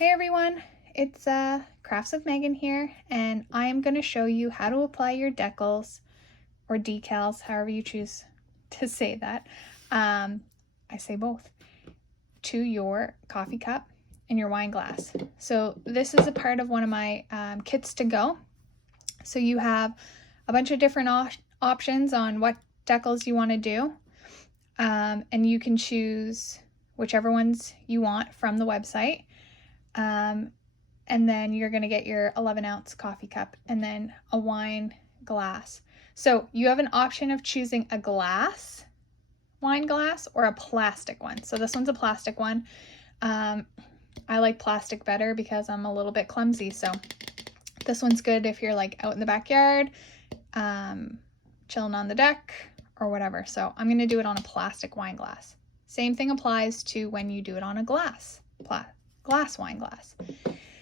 Hey everyone, it's Crafts with Megan here, and I am going to show you how to apply your decals or decals, however you choose to say that. I say both, to your coffee cup and your wine glass. So this is a part of one of my kits to go. So you have a bunch of different options on what decals you want to do, and you can choose whichever ones you want from the website. And then you're going to get your 11-ounce coffee cup and then a wine glass. So you have an option of choosing a glass wine glass or a plastic one. So this one's a plastic one. I like plastic better because I'm a little bit clumsy. So this one's good if you're like out in the backyard, chilling on the deck or whatever. So I'm going to do it on a plastic wine glass. Same thing applies to when you do it on a glass wine glass.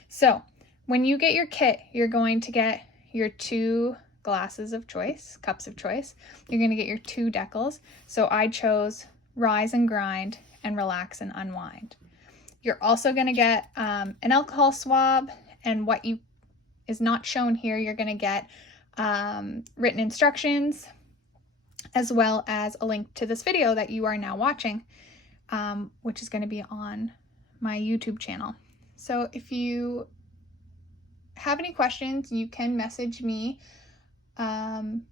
So when you get your kit, you're going to get your 2 glasses of choice, cups of choice. You're going to get your 2 decals. So I chose Rise and Grind and Relax and Unwind. You're also going to get an alcohol swab, and what is not shown here, you're going to get written instructions as well as a link to this video that you are now watching, which is going to be on my YouTube channel. So if you have any questions, you can message me on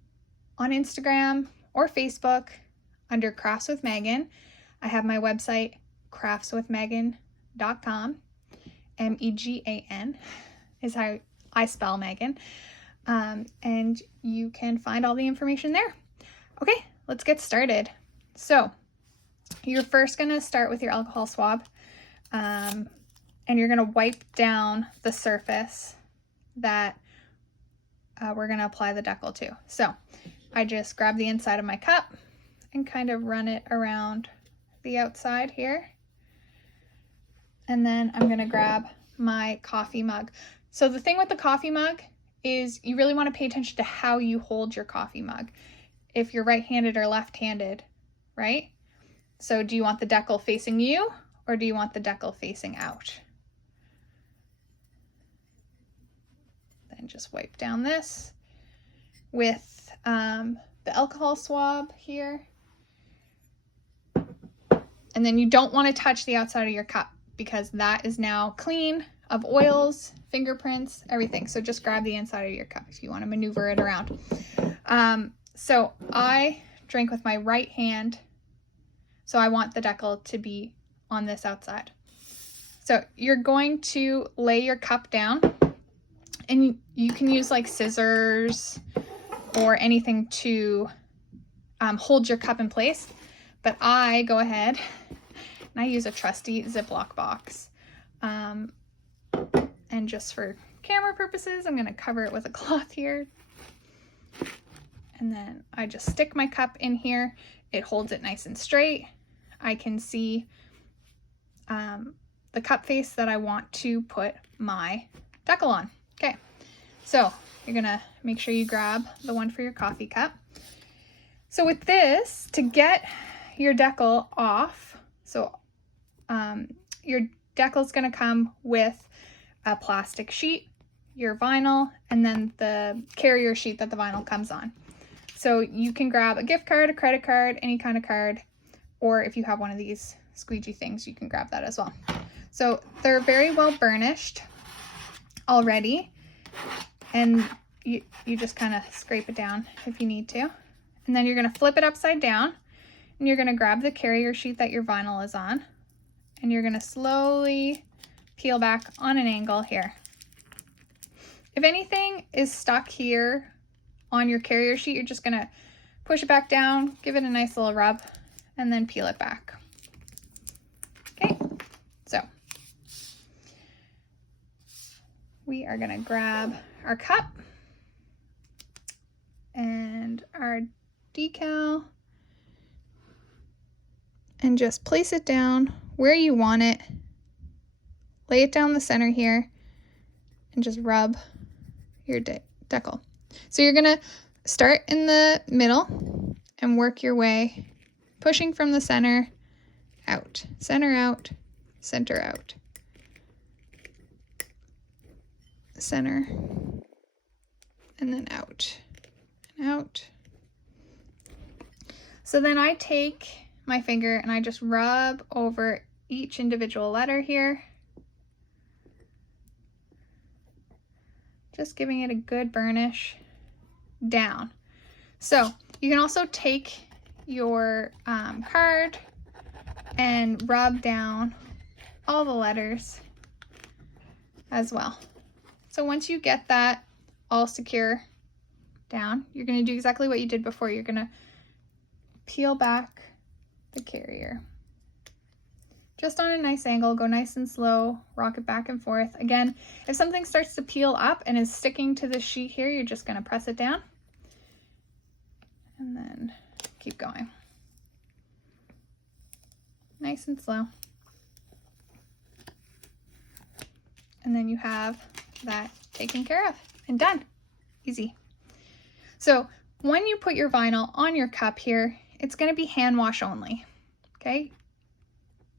Instagram or Facebook under Crafts with Megan. I have my website, craftswithmegan.com. MEGAN is how I spell Megan. And you can find all the information there. Okay, let's get started. So you're first going to start with your alcohol swab. And you're going to wipe down the surface that we're going to apply the decal to. So I just grab the inside of my cup and kind of run it around the outside here. And then I'm going to grab my coffee mug. So the thing with the coffee mug is you really want to pay attention to how you hold your coffee mug. If you're right-handed or left-handed, right? So do you want the decal facing you, or do you want the decal facing out? Then just wipe down this with the alcohol swab here. And then you don't want to touch the outside of your cup because that is now clean of oils, fingerprints, everything. So just grab the inside of your cup if you want to maneuver it around. So I drink with my right hand, so I want the decal to be on this outside. So you're going to lay your cup down, and you can use like scissors or anything to hold your cup in place. But I go ahead and I use a trusty Ziploc box. And just for camera purposes, I'm going to cover it with a cloth here. And then I just stick my cup in here. It holds it nice and straight. I can see the cup face that I want to put my decal on. Okay, so you're gonna make sure you grab the one for your coffee cup. So with this, to get your decal off, so your decal is gonna come with a plastic sheet, your vinyl, and then the carrier sheet that the vinyl comes on. So you can grab a gift card, a credit card, any kind of card, or if you have one of these squeegee things, you can grab that as well. So they're very well burnished already, and you just kind of scrape it down if you need to. And then you're going to flip it upside down, and you're going to grab the carrier sheet that your vinyl is on, and you're going to slowly peel back on an angle here. If anything is stuck here on your carrier sheet, you're just going to push it back down, give it a nice little rub, and then peel it back. Okay, so we are going to grab our cup and our decal and just place it down where you want it. Lay it down the center here and just rub your decal. So you're going to start in the middle and work your way, pushing from the center out, center out, center out. center, and then out and out. So then I take my finger and I just rub over each individual letter here, just giving it a good burnish down. So you can also take your card and rub down all the letters as well. So once you get that all secure down, you're going to do exactly what you did before. You're going to peel back the carrier. Just on a nice angle, go nice and slow, rock it back and forth. Again, if something starts to peel up and is sticking to the sheet here, you're just going to press it down and then keep going. Nice and slow. And then you have that taken care of and done. Easy. So when you put your vinyl on your cup here, it's going to be hand wash only. Okay?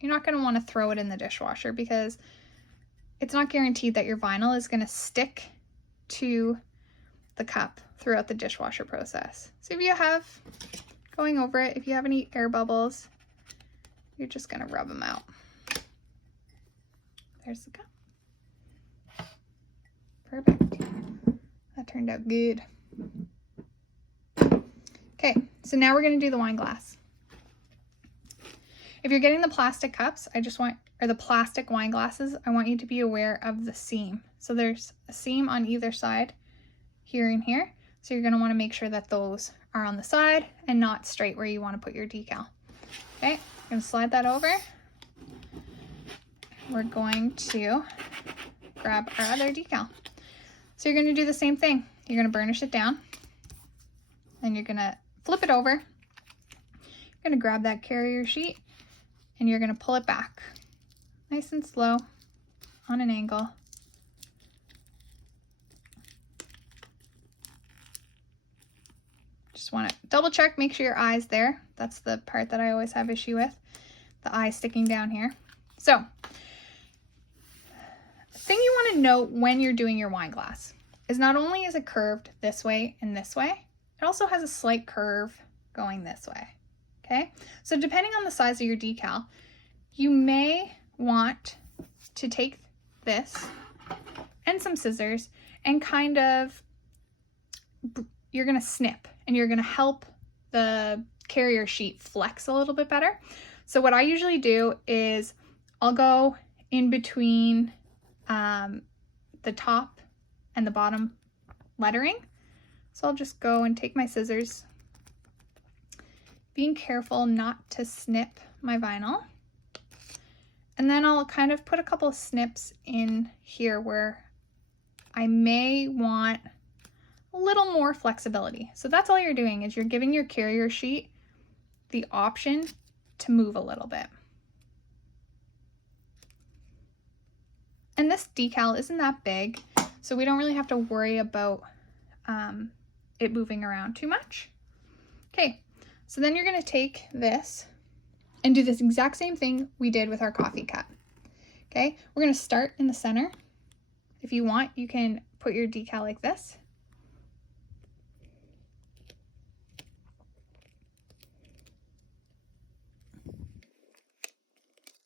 You're not going to want to throw it in the dishwasher because it's not guaranteed that your vinyl is going to stick to the cup throughout the dishwasher process. So if you have, going over it, if you have any air bubbles, you're just going to rub them out. There's the cup. Perfect. That turned out good. Okay, so now we're going to do the wine glass. If you're getting the plastic cups, or the plastic wine glasses, I want you to be aware of the seam. So there's a seam on either side, here and here. So you're going to want to make sure that those are on the side and not straight where you want to put your decal. Okay, I'm going to slide that over. We're going to grab our other decal. So you're going to do the same thing. You're going to burnish it down. Then you're going to flip it over. You're going to grab that carrier sheet and you're going to pull it back. Nice and slow on an angle. Just want to double check, make sure your eye's there. That's the part that I always have issue with. The eye sticking down here. So, the thing you want to note when you're doing your wine glass is not only is it curved this way and this way, it also has a slight curve going this way. Okay, so depending on the size of your decal, you may want to take this and some scissors and kind of, you're going to snip and you're going to help the carrier sheet flex a little bit better. So what I usually do is I'll go in between the top and the bottom lettering. So I'll just go and take my scissors, being careful not to snip my vinyl. And then I'll kind of put a couple of snips in here where I may want a little more flexibility. So that's all you're doing, is you're giving your carrier sheet the option to move a little bit. And this decal isn't that big, so we don't really have to worry about it moving around too much. Okay, so then you're going to take this and do this exact same thing we did with our coffee cup. Okay, we're going to start in the center. If you want, you can put your decal like this.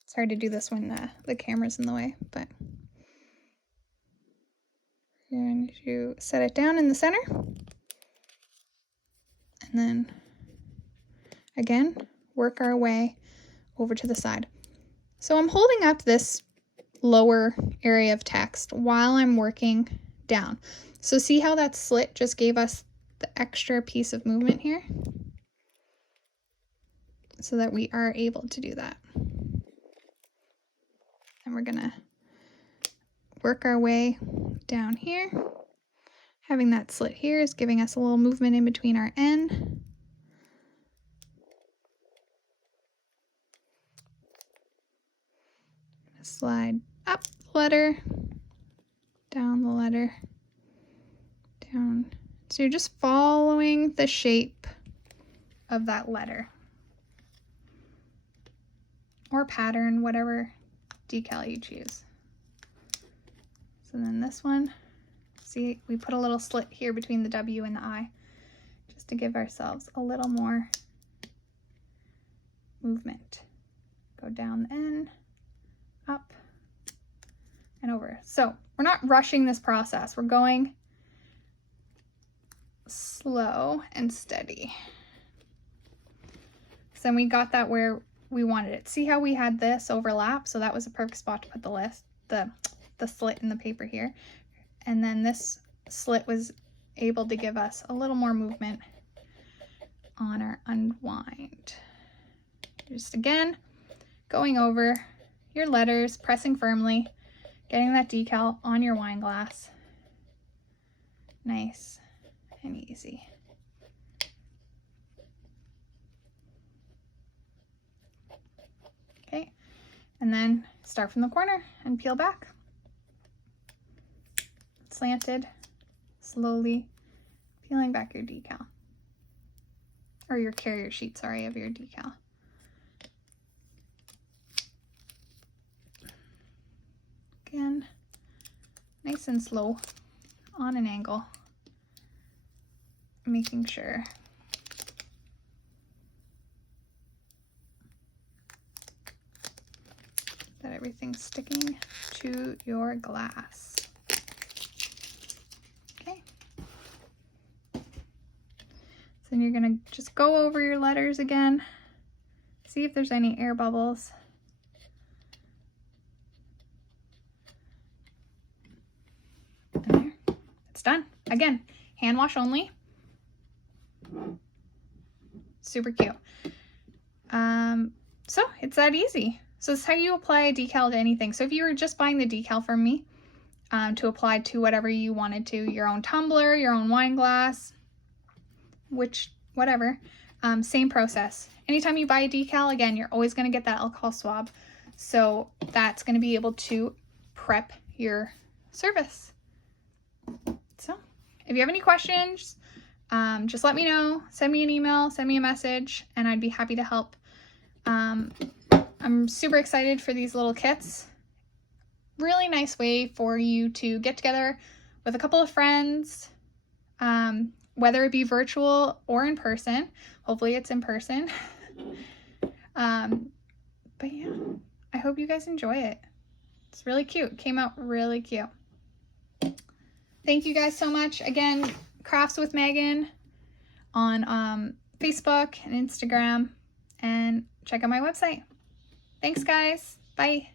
It's hard to do this when the camera's in the way, but you're going to set it down in the center. And then, again, work our way over to the side. So I'm holding up this lower area of text while I'm working down. So see how that slit just gave us the extra piece of movement here? So that we are able to do that. And we're gonna work our way down here. Having that slit here is giving us a little movement in between our N. Slide up the letter, down the letter, down. So you're just following the shape of that letter or pattern, whatever decal you choose. So then this one, See, we put a little slit here between the W and the I, just to give ourselves a little more movement. Go down the N, up, and over. So we're not rushing this process. We're going slow and steady. So then we got that where we wanted it. See how we had this overlap? So that was a perfect spot to put the slit in the paper here. And then this slit was able to give us a little more movement on our unwind. Just again, going over your letters, pressing firmly, getting that decal on your wine glass. Nice and easy. Okay, and then start from the corner and peel back. Slanted, slowly peeling back your decal. Or your carrier sheet, sorry, of your decal. Again, nice and slow on an angle, making sure that everything's sticking to your glass. Okay. So then you're gonna just go over your letters again, see if there's any air bubbles. And there, it's done. Again, hand wash only. Super cute. So it's that easy. So this is how you apply a decal to anything. So if you were just buying the decal from me to apply to whatever you wanted to, your own tumbler, your own wine glass, whatever, same process. Anytime you buy a decal, again, you're always going to get that alcohol swab. So that's going to be able to prep your service. So if you have any questions, just let me know, send me an email, send me a message, and I'd be happy to help. I'm super excited for these little kits. Really nice way for you to get together with a couple of friends, whether it be virtual or in person. Hopefully it's in person. But yeah, I hope you guys enjoy it. It's really cute. Came out really cute. Thank you guys so much. Again, Crafts with Megan on Facebook and Instagram, and check out my website. Thanks guys. Bye.